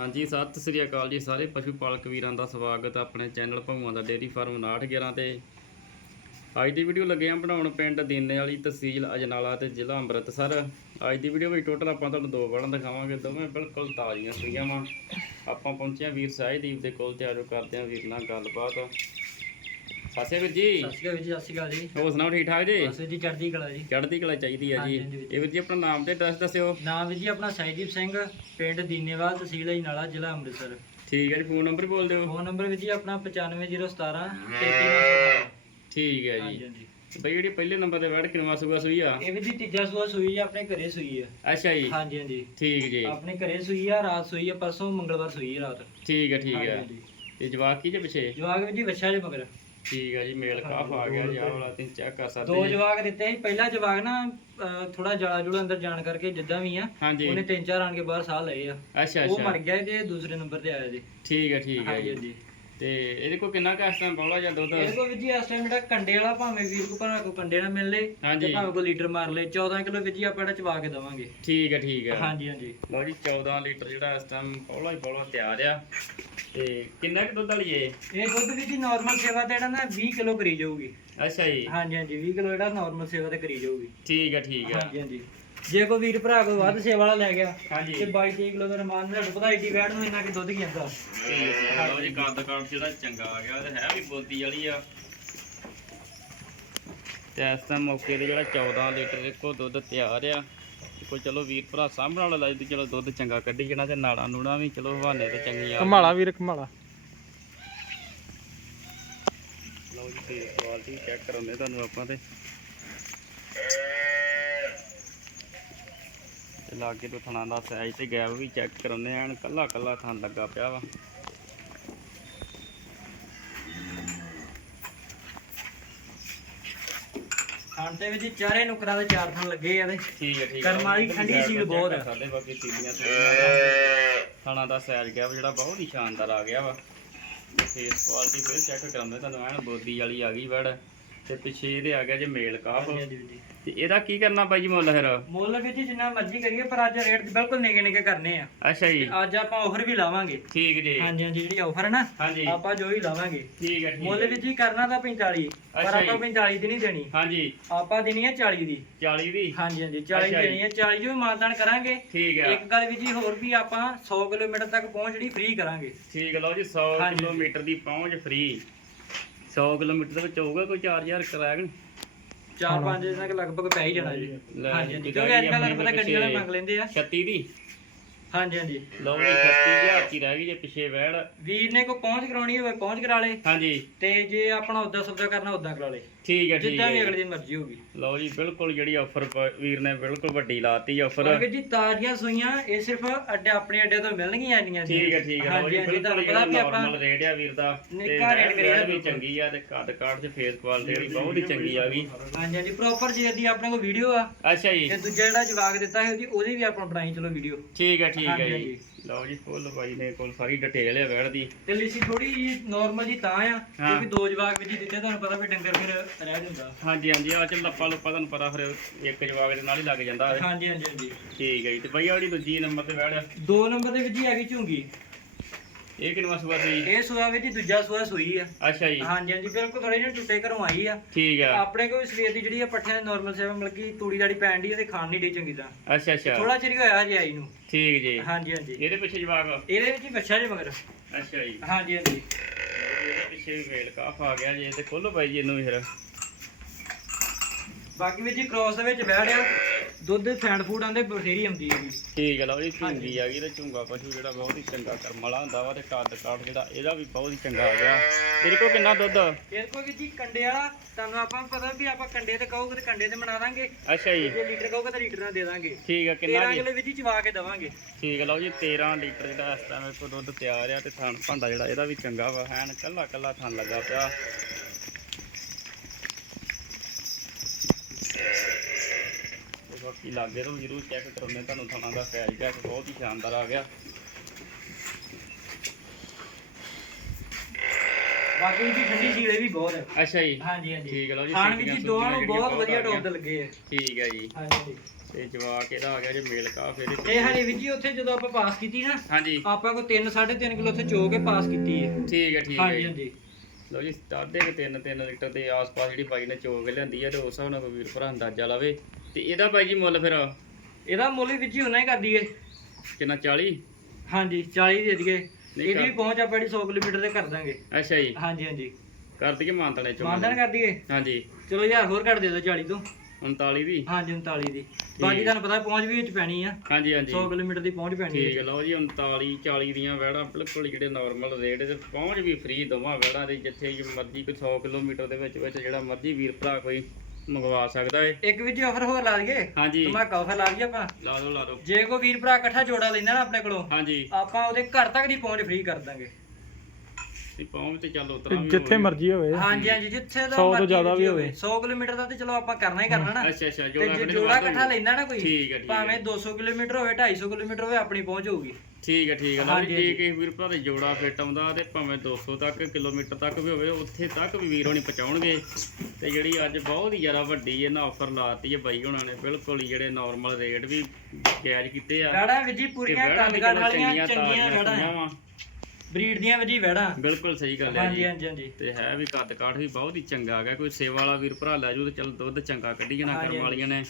ਹਾਂਜੀ, ਸਤਿ ਸ੍ਰੀ ਅਕਾਲ ਜੀ ਸਾਰੇ ਪਸ਼ੂ ਪਾਲਕ ਵੀਰਾਂ ਦਾ ਸਵਾਗਤ ਹੈ ਆਪਣੇ ਚੈਨਲ ਭਗਵਾਨ ਦਾ ਡੇਅਰੀ ਫਾਰਮ 5911 ਤੇ। ਅੱਜ ਦੀ ਵੀਡੀਓ ਲੱਗੇ ਆ ਬਣਾਉਣ ਪਿੰਡ ਦੀਨੇ ਵਾਲੀ ਤਹਿਸੀਲ ਅਜਨਾਲਾ ਤੇ ਜ਼ਿਲ੍ਹਾ ਅੰਮ੍ਰਿਤਸਰ। ਅੱਜ ਦੀ ਵੀਡੀਓ ਵਿੱਚ ਟੋਟਲ ਆਪਾਂ ਤੁਹਾਨੂੰ ਦੋ ਵੜਾਂ ਦਿਖਾਵਾਂਗੇ, ਦੋਵੇਂ ਬਿਲਕੁਲ ਤਾਜ਼ੀਆਂ ਸੂਈਆਂ ਵਾ। ਆਪਾਂ ਪਹੁੰਚੇ ਆ ਵੀਰ ਸਾਹਿਦੀਪ ਦੇ ਕੋਲ ਤੇ ਆਜੋ ਕਰਦੇ ਆ ਵੀਰ ਨਾਲ ਗੱਲਬਾਤ। ਸਾਸੇ ਵੀਰ ਜੀ। ਸਤਿ ਸ਼੍ਰੀ ਅਕਾਲ ਵੀਰ ਜੀ ਸਤਿ ਸ਼੍ਰੀ ਅਕਾਲ ਜੀ। ਹੋਰ ਸੁਣਾਓ ਠੀਕ ਠਾਕ ਜੀ? ਬਸ ਵੀਰ ਜੀ ਚੜ੍ਹਦੀ ਕਲਾ ਜੀ। ਚੜ੍ਹਦੀ ਕਲਾ ਚਾਹੀਦੀ ਆ ਜੀ। ਹਾਂਜੀ, ਹਾਂਜੀ ਵੀਰ ਜੀ। ਇਹ ਵੀਰ ਜੀ। ਆਪਣਾ ਨਾਮ ਤੇ ਐਡਰੈਸ ਦੱਸਿਓ। ਨਾਮ ਵੀਰ ਜੀ ਆਪਣਾ ਸਹਿਜਦੀਪ ਸਿੰਘ ਪਿੰਡ ਦੀਨੇਵਾਲ ਤਹਿਸੀਲ ਅਜਨਾਲਾ ਜ਼ਿਲ੍ਹਾ ਅੰਮ੍ਰਿਤਸਰ। ਠੀਕ ਹੈ ਜੀ ਫੋਨ ਨੰਬਰ ਬੋਲ ਦਿਓ। ਫੋਨ ਨੰਬਰ ਵੀਰ ਜੀ ਆਪਣਾ 95017 33917 ਠੀਕ ਹੈ ਹਾਂਜੀ ਜੀ। ਹਾਂਜੀ ਬਈ ਜਿਹੜੀ ਪਹਿਲੇ ਨੰਬਰ ਤੇ ਵੜ ਕਿਨਵਾ ਸੂਆ ਸੂਈ ਆ? ਇਹ ਵੀਰ ਜੀ ਤੀਜਾ ਸੂਆ ਸੂਈ ਆ ਆਪਣੇ ਘਰੇ ਸੂਈ ਆ। ਅੱਛਾ ਜੀ। ਹਾਂਜੀ ਹਾਂਜੀ। ਠੀਕ ਜੀ। ਆਪਣੇ ਘਰੇ ਸੂਈ ਆ ਰਾਤ ਸੂਈ ਆ ਪਰਸੋਂ ਮੰਗਲਵਾਰ ਸੂਈ ਆ ਰਾਤ। ਠੀਕ ਹੈ ਠੀਕ ਹਾਂਜੀ, ਹੈ ਹਾਂਜੀ। ਤੇ ਜਵਾਕ ਕੀ ਜੇ ਪਿੱਛੇ? ਜਵਾਕ ਵੀਰ ਜੀ ਬੱਚਾ ਦੇ ਮਗਰ। ਠੀਕ ਹੈ ਜੀ ਮੇਲ ਕਾਫ ਆ ਗਿਆ ਜੀ ਆਹ ਵਾਲਾ ਤੁਸੀਂ ਚੈੱਕ ਕਰ ਸਕਦੇ ਦੋ ਜੀ। ਜਵਾਕ ਦਿੱਤੇ ਸੀ ਪਹਿਲਾ ਜਵਾਕ ਨਾ ਥੋੜਾ ਜਾਲਾ ਜੁਲਾ ਅੰਦਰ ਜਾਣ ਕਰਕੇ ਜਿੱਦਾਂ ਵੀ ਆ ਹਾਂਜੀ। ਉਹਨੇ ਤਿੰਨ ਚਾਰ ਆਣ ਕੇ ਬਾਹਰ ਸਾਹ ਲਏ ਆ। ਅੱਛਾ ਉਹ ਮਰ ਅੱਛਾ ਗਿਆ ਤੇ ਦੂਸਰੇ ਨੰਬਰ ਤੇ ਆਇਆ ਜੀ। ਠੀਕ ਹੈ ਠੀਕ ਹੈ ਹਾਂਜੀ ਜੀ। ਹਾਂਜੀ। ਤੇ ਇਹਦੇ ਕੋਲ ਕਿੰਨਾ ਕੁ ਇਸ ਟਾਈਮ ਬੋਲਾ ਜਾਂ ਦੁੱਧ? ਇਹਦੇ ਕੋਲ ਵੀ ਜੀ ਇਸ ਟਾਈਮ ਜਿਹੜਾ ਕੰਡੇ ਵਾਲਾ ਭਾਵੇਂ ਵੀਰ ਕੋ ਭਾਵੇਂ ਕੋ ਕੰਡੇ ਨਾਲ ਮਿਲ ਲੇ ਹਾਂਜੀ। ਤੇ ਭਾਵੇਂ ਕੋ ਲੀਟਰ ਮਾਰ ਲੇ 14 ਕਿਲੋ ਵਿੱਚ ਜੀ ਆਪਾਂ ਜਿਹੜਾ ਚਵਾ ਕੇ ਦਵਾਂਗੇ। ਠੀਕ ਹੈ ਠੀਕ ਹੈ ਹਾਂਜੀ ਹਾਂਜੀ। ਲਓ ਜੀ 14 ਲੀਟਰ ਜਿਹੜਾ ਇਸ ਟਾਈਮ ਬੋਲਾ ਹੀ ਬੋਲਾ ਤਿਆਰ ਆ। ਤੇ ਕਿੰਨਾ ਕੁ ਦੁੱਧ ਵਾਲੀ ਏ? ਇਹ ਦੁੱਧ ਵੀ ਜੀ ਨਾਰਮਲ ਸੇਵਾ ਤੇ ਜਿਹੜਾ ਨਾ 20 ਕਿਲੋ ਕਰੀ ਜਾਊਗੀ। ਅੱਛਾ ਜੀ। ਹਾਂਜੀ ਹਾਂਜੀ 20 ਕਿਲੋ ਜਿਹੜਾ ਨਾਰਮਲ ਸੇਵਾ ਤੇ ਕਰੀ ਜਾਊਗੀ। ਠੀਕ ਹੈ ਠੀਕ ਹੈ ਹਾਂਜੀ ਹਾਂਜੀ। ਜੇ ਕੋਈ ਵੀਰ ਭਰਾ ਕੋਈ ਵੱਧ ਸੇਵਾ ਵਾਲਾ ਲੈ ਗਿਆ ਹਾਂਜੀ। ਤੇ 22 23 ਕਿਲੋ ਦਾ ਰਮਾਨ ਨਾਲ ਪਤਾ ਆਈਟੀ ਵੈਟ ਨੂੰ ਇੰਨਾ ਕਿ ਦੁੱਧ ਕੀ ਆਂਦਾ ਠੀਕ ਹੈ, ਠੀਕ ਹੈ। ਲਓ ਜੀ ਕੱਦ ਕਾਠ ਜਿਹੜਾ ਚੰਗਾ ਆ ਗਿਆ ਤੇ ਹੈ ਵੀ ਬੋਦੀ ਵਾਲੀ ਆ। ਤੇ ਇਸ ਟਾਈਮ ਮੌਕੇ ਤੇ ਜਿਹੜਾ 14 ਲੀਟਰ ਇੱਕੋ ਦੁੱਧ ਤਿਆਰ ਆ। ਕੋ ਚਲੋ ਵੀਰ ਭਰਾ ਸਾਂਭਣ ਵਾਲਾ ਲਾਈ ਤੇ ਚਲੋ ਦੁੱਧ ਚੰਗਾ ਕੱਢੀ ਜਾਣਾ ਤੇ ਨਾੜਾਂ ਨੂੜਾਂ ਵੀ ਚਲੋ ਹਵਾਨੇ ਤੇ ਚੰਗੀਆਂ ਆ। ਕਮਾਲਾ ਵੀਰ ਕਮਾਲਾ ਲਓ ਜੀ ਫੇਸ ਕੁਆਲਿਟੀ ਚੈੱਕ ਕਰਾਉਂਦੇ ਤੁਹਾਨੂੰ ਆਪਾਂ ਤੇ। ਤੇ ਲਾਗੇ ਤੋਂ ਥਣਾ ਦਾ ਸਾਈਜ਼ ਤੇ ਗੈਪ ਵੀ ਚੈੱਕ ਕਰਾਉਂਦੇ ਆਂ ਕੱਲਾ ਕੱਲਾ ਥਣ ਲੱਗਾ ਪਿਆ ਵਾ। ਖਾਣ ਤੇ ਵੀ ਜੀ ਚਾਰੇ ਨੁਕਰਾਂ ਦੇ ਚਾਰ ਥਣ ਲੱਗੇ ਆ ਇਹਦੇ ਠੀਕ ਹੈ ਠੀਕ ਕਰਮ ਵਾਲੀ ਠੰਡੀ ਸੀਲ ਬਹੁਤ ਆ। ਸਾਡੇ ਬਾਕੀ ਸੀਲੀਆਂ ਥਣਾ ਦਾ ਸਾਈਜ਼ ਗਿਆ ਜਿਹੜਾ ਬਹੁਤ ਹੀ ਸ਼ਾਨਦਾਰ ਆ ਗਿਆ ਵਾ। ਫੇਸ ਕੁਆਲਿਟੀ ਫਿਰ ਚੈੱਕ ਕਰਾਉਂਦੇ ਤੁਹਾਨੂੰ ਐਨ ਬੋਦੀ ਵਾਲੀ ਆ ਗਈ ਵੜ। ਤੇ ਪਿੱਛੇ ਇਹਦੇ ਆ ਗਿਆ ਜੇ ਮੇਲ ਕਾਫ। ਤੇ ਇਹਦਾ ਕੀ ਕਰਨਾ ਬਾਈ ਜੀ ਮੁੱਲ ਫਿਰ? ਮੁੱਲ ਵੀ ਜੀ ਜਿੰਨਾ ਮਰਜ਼ੀ ਕਰੀਏ ਪਰ ਅੱਜ ਰੇਟ ਬਿਲਕੁਲ ਨਿਗੇ ਨਿਗੇ ਕਰਨੇ ਆ। ਅੱਛਾ ਜੀ। ਅੱਜ ਆਪਾਂ ਆਫਰ ਵੀ ਲਾਵਾਂਗੇ। ਠੀਕ ਜੀ। ਹਾਂਜੀ ਹਾਂਜੀ ਜਿਹੜੀ ਆਫਰ ਹੈ ਨਾ ਹਾਂਜੀ। ਆਪਾਂ ਜੋ ਹੀ ਲਾਵਾਂਗੇ। ਠੀਕ ਹੈ ਮੁੱਲ ਹੈ। ਵੀ ਜੀ ਕਰਨਾ ਤਾਂ 45 ਪਰ ਆਪਾਂ ਜੀ। 45 ਦੀ ਨਹੀਂ ਦੇਣੀ। ਹਾਂਜੀ। ਆਪਾਂ ਦੇਣੀ ਹੈ 40 ਦੀ। 40 ਦੀ? ਹਾਂਜੀ ਹਾਂਜੀ 40 ਅੱਛਾ ਜੀ। ਦੇਣੀ ਹੈ 40 ਜੋ ਵੀ ਮਾਨਦਾਨ ਕਰਾਂਗੇ। ਠੀਕ ਹੈ। ਇੱਕ ਗੱਲ ਵੀ ਜੀ ਹੋਰ ਵੀ ਆਪਾਂ 100 ਕਿਲੋਮੀਟਰ ਤੱਕ ਪਹੁੰਚ ਜਿਹੜੀ ਫ੍ਰੀ ਕਰਾਂਗੇ। ਠੀਕ ਲਓ ਜੀ 100 ਹਾਂਜੀ। ਕਿਲੋਮੀਟਰ ਦੀ ਪਹੁੰਚ ਫ੍ਰੀ 100 ਕਿਲੋਮੀਟਰ ਦੇ ਵਿੱਚ ਹੋਊਗਾ ਕੋਈ 4000 ਕਿਰਾਇਆ ਕਿ ਨਹੀਂ? 4-5 ਦਿਨਾਂ ਤੱਕ ਲਗਭਗ ਪੈ ਹੀ ਜਾਣਾ ਜੀ। ਲੈ ਹਾਂਜੀ ਹਾਂਜੀ। ਕਿਉਂਕਿ ਅੱਜ ਕੱਲ੍ਹ ਤੁਹਾਨੂੰ ਪਤਾ ਗੱਡੀ ਵਾਲੇ ਮੰਗ ਲੈਂਦੇ ਆ। 36 ਦੀ। ਹਾਂਜੀ ਹਾਂਜੀ। ਲਓ ਜੀ 36000 ਦੀ ਰਹਿ ਗਈ ਜੇ ਪਿੱਛੇ ਵੈੜ ਵੀਰ ਨੇ ਕੋ ਪਹੁੰਚ ਕਰਾਉਣੀ ਹੋਵੇ ਪਹੁੰਚ ਕਰਾ ਲੇ। ਹਾਂਜੀ। ਤੇ ਜੇ ਆਪਣਾ ਉਦਾਂ ਸੌਦਾ ਕਰਨਾ ਉਦਾਂ ਕਰਾ ਲੇ। ਠੀਕ ਹੈ ਠੀਕ ਜਿੱਦਾਂ ਵੀ ਹੈ। ਅਗਲੇ ਦੀ ਮਰਜ਼ੀ ਹੋਗੀ ਲਓ ਜੀ ਬਿਲਕੁਲ ਜਿਹੜੀ ਆਫਰ ਵੀਰ ਨੇ ਬਿਲਕੁਲ ਵੱਡੀ ਲਾਤੀ ਆਫਰ ਪਰ ਜੀ ਤਾਜ਼ੀਆਂ ਸੂਈਆਂ ਇਹ ਸਿਰਫ ਅੱਡੇ ਆਪਣੇ ਅੱਡੇ ਤੋਂ ਮਿਲਣਗੀਆਂ ਇੰਨੀਆਂ ਠੀਕ ਹੈ ਠੀਕ ਹੈ। ਲਓ ਜੀ ਬਿਲਕੁਲ ਪਤਾ ਵੀ ਆਪਾਂ ਨਾਰਮਲ ਰੇਟ ਆ ਵੀਰ ਦਾ ਨਿੱਕਾ ਰੇਟ ਕਰੀਦਾ ਵੀ। ਚੰਗੀ ਆ ਤੇ ਕੱਦ ਕਾਠ ਤੇ ਫੇਸ ਕੁਆਲਿਟੀ ਜਿਹੜੀ ਬਹੁਤ ਹੀ ਚੰਗੀ ਆ ਗਈ ਹਾਂਜੀ ਹਾਂਜੀ ਪ੍ਰੋਪਰ ਜੇ ਦੀ ਆਪਣੇ ਕੋਲ ਵੀਡੀਓ ਆ। ਅੱਛਾ ਜੀ। ਤੇ ਦੂਜਾ ਜਿਹੜਾ ਜਵਾਬ ਦਿੱਤਾ ਸੀ ਉਹਦੀ ਉਹਦੀ ਵੀ ਆਪਾਂ ਬਣਾਈ ਚਲੋ ਵੀਡੀਓ ਠੀਕ ਹੈ ਠੀਕ ਹੈ ਹਾਂਜੀ, ਜੀ ਲਓ ਜੀ ਫੁੱਲ ਬਾਈ ਨੇ ਕੋਲ ਸਾਰੀ ਡਿਟੇਲ ਹੈ ਵੈੜ ਦੀ। ਤੇ ਲਿਸੀ ਥੋੜੀ ਜੀ ਨਾਰਮਲ ਜੀ ਤਾਂ ਆ ਕਿਉਂਕਿ ਦੋ ਜਵਾਬ ਵਿੱਚ ਹੀ ਦਿੱਤੇ ਤੁਹਾਨੂੰ ਪਤਾ ਵੀ ਡੰਗਰ ਫਿਰ ਰਹਿ ਜਾਂਦਾ। ਹਾਂਜੀ ਹਾਂਜੀ ਆ ਚੱਲ ਲੱਪਾ ਲੁੱਪਾ ਤੁਹਾਨੂੰ ਪਤਾ ਫਿਰ ਇੱਕ ਜਵਾਗ ਦੇ ਨਾਲ ਹੀ ਲੱਗ ਜਾਂਦਾ ਹੈ ਹਾਂਜੀ ਹਾਂਜੀ ਹਾਂਜੀ। ਠੀਕ ਹੈ ਜੀ ਤੇ ਬਾਈ ਜਿਹੜੀ ਦੂਜੀ ਨੰਬਰ ਤੇ ਵੈੜ ਦੋ ਨੰਬਰ ਦੇ ਵਿੱਚ ਹੀ ਹੈਗੀ ਝੁੰਗੀ। ਇਹ ਕਿੰਨਵਾ ਸੂਆ ਸੀ? ਇਹ ਸੂਆ ਵਿੱਚ ਹੀ ਦੂਜਾ ਸੂਆ ਸੂਈ ਆ। ਅੱਛਾ ਜੀ। ਹਾਂਜੀ ਹਾਂਜੀ ਬਿਲਕੁਲ ਥੋੜੇ ਜਿਹੇ ਟੁੱਟੇ ਘਰੋਂ ਆਈ ਆ। ਠੀਕ ਆ। ਆਪਣੇ ਕੋਲ ਸਵੇਰ ਦੀ ਜਿਹੜੀ ਆ ਪੱਠਿਆਂ ਦੀ ਨਾਰਮਲ ਸੇਵਾ ਮਿਲ ਗਈ ਤੂੜੀ ਦਾੜੀ ਪੈਣ ਦੀ ਤੇ ਖਾਣ ਨਹੀਂ ਡੀ ਚੰਗੀ ਤਰ੍ਹਾਂ। ਅੱਛਾ ਅੱਛਾ। ਥੋੜਾ ਚਿਰ ਹੋਇਆ ਹਜੇ ਆਈ ਨੂੰ। ਠੀਕ ਜੀ। ਹਾਂਜੀ ਹਾਂਜੀ। ਇਹਦੇ ਪਿੱਛੇ ਜਵਾਗ ਇਹਦੇ ਵਿੱਚ ਹੀ ਬੱਚਾ ਜੇ ਮਗਰ। ਅੱਛਾ ਜੀ। ਹਾਂਜੀ ਹਾਂਜੀ। ਇਹਦੇ ਪਿੱਛੇ ਵੀ ਵੇਲ ਕਾਫ ਆ ਗਿਆ ਜੀ ਤੇ ਖੋਲੋ ਬਾਈ ਜੀ ਇਹਨੂੰ ਵੀ ਫਿਰ। ਬਾਕੀ ਵਿੱਚ ਹੀ ਕ੍ਰੋਸ ਦੇ ਵਿੱਚ ਰਿਹਾ। ਦੁੱਧ ਫੈਂਡ ਫੂਡ ਆਂਦੇ ਬਥੇਰੀ ਆਉਂਦੀ ਹੈਗੀ ਠੀਕ ਹੈ ਲਓ ਜੀ ਝੁੰਗੀ ਆ ਗਈ ਤੇ ਝੁੰਗਾ ਪਸ਼ੂ ਜਿਹੜਾ ਬਹੁਤ ਹੀ ਚੰਗਾ ਕਰਮ ਵਾਲਾ ਹੁੰਦਾ ਵਾ ਤੇ ਕੱਦ ਕਾਠ ਜਿਹੜਾ ਇਹਦਾ ਵੀ ਬਹੁਤ ਹੀ ਚੰਗਾ ਆ ਗਿਆ। ਤੇਰੇ ਕੋਲ ਕਿੰਨਾ ਦੁੱਧ? ਇਹਦੇ ਕੋਲ ਵੀ ਜੀ ਕੰਡੇ ਵਾਲਾ ਤੁਹਾਨੂੰ ਆਪਾਂ ਪਤਾ ਵੀ ਆਪਾਂ ਕੰਡੇ ਤੇ ਕਹੋਗੇ ਤੇ ਕੰਡੇ ਤੇ ਬਣਾ ਦਾਂਗੇ। ਅੱਛਾ ਜੀ। ਜੇ ਲੀਟਰ ਕਹੋਗੇ ਤਾਂ ਲੀਟਰ ਨਾਲ ਦੇ ਦਾਂਗੇ। ਠੀਕ ਹੈ ਕਿੰਨਾ 13 ਜੀ? ਕਿਲੋ ਵਿੱਚ ਹੀ ਚਵਾ ਕੇ ਦਵਾਂਗੇ। ਠੀਕ ਹੈ ਲਓ ਜੀ 13 ਲੀਟਰ ਜਿਹੜਾ ਇਸ ਟਾਈਮ ਕੋ ਦੁੱਧ ਤਿਆਰ ਆ ਤੇ ਥਣ ਭਾਂਡਾ ਜਿਹੜਾ ਇਹਦਾ ਵੀ ਚੰਗਾ ਵਾ ਐਨ ਕੱਲਾ ਕੱਲਾ ਥਣ ਲੱਗਾ ਪਿਆ। ਬਾਕੀ ਲਾਗੇ ਤੋਂ ਜ਼ਰੂਰ ਚੈੱਕ ਕਰਾਉਂਦੇ ਤੁਹਾਨੂੰ ਥਣਾ ਦਾ ਸਾਈਜ਼ ਚੈੱਕ ਬਹੁਤ ਹੀ ਸ਼ਾਨਦਾਰ ਆ ਗਿਆ। ਬਾਕੀ ਵੀ ਜੀ ਠੰਡੀ ਸੀਲੇ ਵੀ ਬਹੁਤ ਹੈ ਅੱਛਾ ਜੀ। ਹਾਂਜੀ ਹਾਂਜੀ। ਠੀਕ ਲਓ ਜੀ ਖਾਣ ਵਿੱਚ ਦੋਵਾਂ ਨੂੰ ਸੂਟੀਆਂ ਬਹੁਤ ਵਧੀਆ ਆ ਟੌਪ ਦੇ ਲੱਗੇ ਆ। ਠੀਕ ਹੈ ਜੀ। ਹਾਂਜੀ। ਤੇ ਜਵਾਕ ਇਹਦਾ ਆ ਗਿਆ ਜੇ ਮੇਲ ਕਾ ਫਿਰ ਇਹ ਹਰੀ ਵੀਰ ਜੀ ਉੱਥੇ ਜਦੋਂ ਆਪਾਂ ਪਾਸ ਕੀਤੀ ਨਾ ਹਾਂਜੀ। ਆਪਾਂ ਕੋ 3 3.5 ਕਿਲੋ ਉੱਥੇ ਚੋ ਕੇ ਪਾਸ ਕੀਤੀ ਹੈ ਠੀਕ ਹੈ ਠੀਕ ਹੈ ਹਾਂਜੀ ਜੀ। ਹਾਂਜੀ। ਲਓ ਜੀ ਸਾਢੇ ਕੁ ਤਿੰਨ ਤਿੰਨ ਲੀਟਰ ਦੇ ਆਸ-ਪਾਸ ਜਿਹੜੀ ਬਾਈ ਨੇ ਚੋਗ ਲਿਆਂਦੀ ਹੈ ਤੇ ਉਸ ਹਿਸਾਬ ਨਾਲ ਕੋਈ ਵੀਰ ਭਰਾ ਅੰਦਾਜ਼ਾ ਲਾਵੇ। ਤੇ ਇਹਦਾ ਬਾਈ ਜੀ ਮੁੱਲ ਫਿਰ? ਇਹਦਾ ਮੁੱਲ ਵੀ ਜੀ ਉਨਾ ਹੀ ਕਰ ਦਈਏ। ਕਿੰਨਾ 40 ਹਾਂਜੀ 40 ਦੇ ਦਈਏ। ਇਹਦੀ ਵੀ ਪਹੁੰਚ ਆਪਾਂ ਜਿਹੜੀ 100 ਕਿਲੋਮੀਟਰ ਤੇ ਕਰ ਦਾਂਗੇ। ਅੱਛਾ ਜੀ। ਹਾਂਜੀ ਹਾਂਜੀ। ਕਰ ਦਈਏ ਮਾਨਤਣੇ ਚੋਂ ਮਾਨਦਾਨ ਕਰ ਦਈਏ? ਹਾਂਜੀ। ਚਲੋ ਯਾਰ ਹੋਰ ਘੱਟ ਦੇ ਦਿਓ 40 ਤੋਂ। 39 ਦੀ ਹਾਂਜੀ 39 ਦੀ। ਬਾਕੀ ਤੁਹਾਨੂੰ ਪਤਾ ਪਹੁੰਚ ਵੀ ਵਿੱਚ ਪੈਣੀ ਆ। ਹਾਂਜੀ ਹਾਂਜੀ। 100 ਕਿਲੋਮੀਟਰ ਦੀ ਪਹੁੰਚ ਪੈਣੀ ਠੀਕ ਲਓ ਜੀ 39 40 ਦੀਆਂ ਵੈੜਾਂ ਬਿਲਕੁਲ ਜਿਹੜੇ ਨਾਰਮਲ ਰੇਟ ਤੇ ਪਹੁੰਚ ਵੀ ਫ੍ਰੀ ਦੋਵਾਂ ਵੈੜਾਂ ਦੇ ਜਿੱਥੇ ਮਰਜ਼ੀ ਕੋਈ 100 ਕਿਲੋਮੀਟਰ ਦੇ ਵਿੱਚ ਵਿੱਚ ਜਿਹੜਾ ਮਰਜ਼ੀ ਵੀਰ ਭਰਾ ਕੋਈ ਮੰਗਵਾ ਸਕਦਾ ਏ। ਇੱਕ ਵੀ ਜੀ ਆਫਰ ਹੋਰ ਲਾ ਦਈਏ ਹਾਂਜੀ। ਧਮਾਕਾ ਆਫਰ ਲਾ ਦਈਏ ਆਪਾਂ। ਲਾ ਦਿਓ ਲਾ ਦਿਓ ਜੇ ਕੋਈ ਵੀਰ ਭਰਾ ਇਕੱਠਾ ਜੋੜਾ ਨਾ ਆਪਣੇ ਕੋਲੋਂ ਹਾਂਜੀ। ਆਪਾਂ ਉਹਦੇ ਘਰ ਤੱਕ ਦੀ ਪਹੁੰਚ ਫ੍ਰੀ ਕਰ ਦਾਂਗੇ। ਤੇ ਪਹੁੰਚ ਤੇ ਚੱਲ ਉਤਰਾ ਵੀ ਜਿੱਥੇ ਹੋਵੇ। ਮਰਜ਼ੀ ਹੋਵੇ। ਹਾਂਜੀ ਹਾਂਜੀ ਜਿੱਥੇ ਦਾ 100 ਤੋਂ ਮਰਜ਼ੀ ਜ਼ਿਆਦਾ ਵੀ ਹੋਵੇ। 100 ਕਿਲੋਮੀਟਰ ਦਾ ਤੇ ਚਲੋ ਆਪਾਂ ਕਰਨਾ ਹੀ ਕਰਨਾ ਨਾ। ਅੱਛਾ ਅੱਛਾ ਤੇ ਜੋੜਾ ਜੇ ਇਕੱਠਾ ਲੈਂਦਾ ਨਾ ਕੋਈ ਠੀਕ ਹੈ ਠੀਕ ਭਾਵੇਂ ਹੈ 200 ਕਿਲੋਮੀਟਰ ਹੋਵੇ 250 ਕਿਲੋਮੀਟਰ ਹੋਵੇ ਆਪਣੀ ਪਹੁੰਚ ਹੋਊਗੀ। ਠੀਕ ਹੈ ਠੀਕ ਹੈ ਲਓ ਜੀ ਜੇ। ਕਿਸੇ ਵੀਰ ਭਰਾ ਦੇ ਜੋੜਾ ਫਿੱਟ ਆਉਂਦਾ ਤੇ ਭਾਵੇਂ 200 ਤੱਕ ਕਿਲੋਮੀਟਰ ਤੱਕ ਵੀ ਹੋਵੇ ਉੱਥੇ ਤੱਕ ਵੀ ਵੀਰ ਹੋਣੀ ਪਹੁੰਚਾਉਣਗੇ। ਤੇ ਜਿਹੜੀ ਅੱਜ ਬਹੁਤ ਹੀ ਜ਼ਿਆਦਾ ਵੱਡੀ ਇਹਨਾਂ ਆਫਰ ਲਾਤੀ ਹੈ ਬਾਈ ਹੁਣਾਂ ਨੇ ਬਿਲਕੁਲ ਹੀ ਜਿਹੜੇ ਨਾਰਮਲ ਰੇਟ ਵੀ ਜਾਇਜ਼ ਕੀਤੇ ਆ। ਵੀ ਜੀ ਤੇ ਪੂਰੀਆਂ ਵੈੜਾਂ ਵੀ ਕੰਦਗੜ ਚਲੋ ਵਾਲੀਆਂ ਚੰਗੀਆਂ ਵਾਂ। ਬਰੀਡ ਦੀਆਂ ਵੀ ਜੀ ਵੈੜਾਂ ਬਿਲਕੁਲ ਸਹੀ ਗੱਲ ਹੈ ਹਾਂਜੀ ਜੀ। ਹਾਂਜੀ ਹਾਂਜੀ ਤੇ ਹੈ ਵੀ ਕੱਦ ਕਾਠ ਵੀ ਬਹੁਤ ਹੀ ਚੰਗਾ ਹੈਗਾ। ਕੋਈ ਸੇਵਾ ਵਾਲਾ ਵੀਰ ਭਰਾ ਲੈ ਜੂ ਤੇ ਚਲ ਦੁੱਧ ਚੰਗਾ ਕੱਢੀ ਜਾਣਾ ਹਾਂਜੀ, ਕਰਮ ਵਾਲੀਆਂ ਨੇ।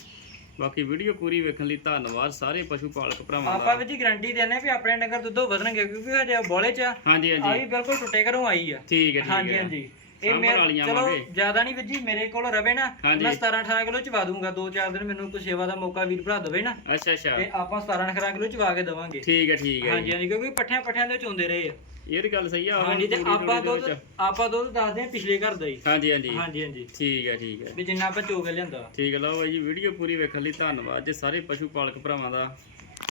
ਬਾਕੀ ਵੀਡੀਓ ਪੂਰੀ ਵੇਖਣ ਲਈ ਧੰਨਵਾਦ ਸਾਰੇ ਪਸ਼ੂ ਪਾਲਕ ਭਰਾਵਾਂ ਆਪਾਂ ਦਾ ਵੀ ਜੀ ਗਾਰੰਟੀ ਦਿੰਦੇ ਵੀ ਆਪਣੇ ਡੰਗਰ ਦੁੱਧੋਂ ਵਧਣਗੇ ਕਿਉਂਕਿ ਹਜੇ ਬੋਲੇ ਚ ਆ। ਹਾਂਜੀ ਆ ਹਾਂਜੀ ਵੀ ਬਿਲਕੁਲ ਟੁੱਟੇ ਘਰੋਂ ਆਈ ਆ। ਠੀਕ ਹੈ ਠੀਕ ਹਾਂਜੀ ਹੈ ਹਾਂਜੀ। ਇਹ ਸਾਂਭਰ ਮੈਂ ਚਲੋ। ਜ਼ਿਆਦਾ ਨਹੀਂ ਵੀਰ ਜੀ ਮੇਰੇ ਕੋਲ ਰਵੇ ਨਾ ਹਾਂਜੀ। ਮੈਂ 17 18 ਕਿਲੋ ਚਵਾ ਦੂੰਗਾ 2-4 ਦਿਨ ਮੈਨੂੰ ਕੋਈ ਸੇਵਾ ਦਾ ਮੌਕਾ ਵੀਰ ਭਰਾ ਦੇਵੇ ਨਾ। ਅੱਛਾ ਅੱਛਾ। ਤੇ ਆਪਾਂ 17 18 ਕਿਲੋ ਚਵਾ ਕੇ ਦੇਵਾਂਗੇ। ਠੀਕ ਹੈ ਠੀਕ ਹੈ ਹਾਂਜੀ ਹਾਂਜੀ ਕਿਉਂਕਿ ਪੱਠਿਆਂ ਪੱਠਿਆਂ ਦੇ ਵਿੱਚ ਹੁੰਦੇ ਰਹੇ ਆ। ਇਹ ਤਾਂ ਗੱਲ ਸਹੀ ਆ ਹਾਂਜੀ ਤੇ ਤੂੜੀ ਆਪਾਂ ਦੇ ਦੁੱਧ ਵਿੱਚ। ਆਪਾਂ ਦੁੱਧ ਦੱਸਦੇ ਆ ਪਿਛਲੇ ਘਰ ਦਾ ਹੀ। ਹਾਂਜੀ ਹਾਂਜੀ। ਹਾਂਜੀ ਹਾਂਜੀ। ਠੀਕ ਹੈ ਠੀਕ ਹੈ। ਵੀ ਜਿੰਨਾ ਆਪਾਂ ਚੋ ਕੇ ਲਿਆਂਦਾ। ਠੀਕ ਹੈ ਲਓ ਬਾਈ ਜੀ ਵੀਡੀਓ ਪੂਰੀ ਵੇਖਣ ਲਈ ਧੰਨਵਾਦ। ਜੇ ਸਾਰੇ ਪਸ਼ੂ ਪਾਲਕ ਭਰਾਵਾਂ ਦਾ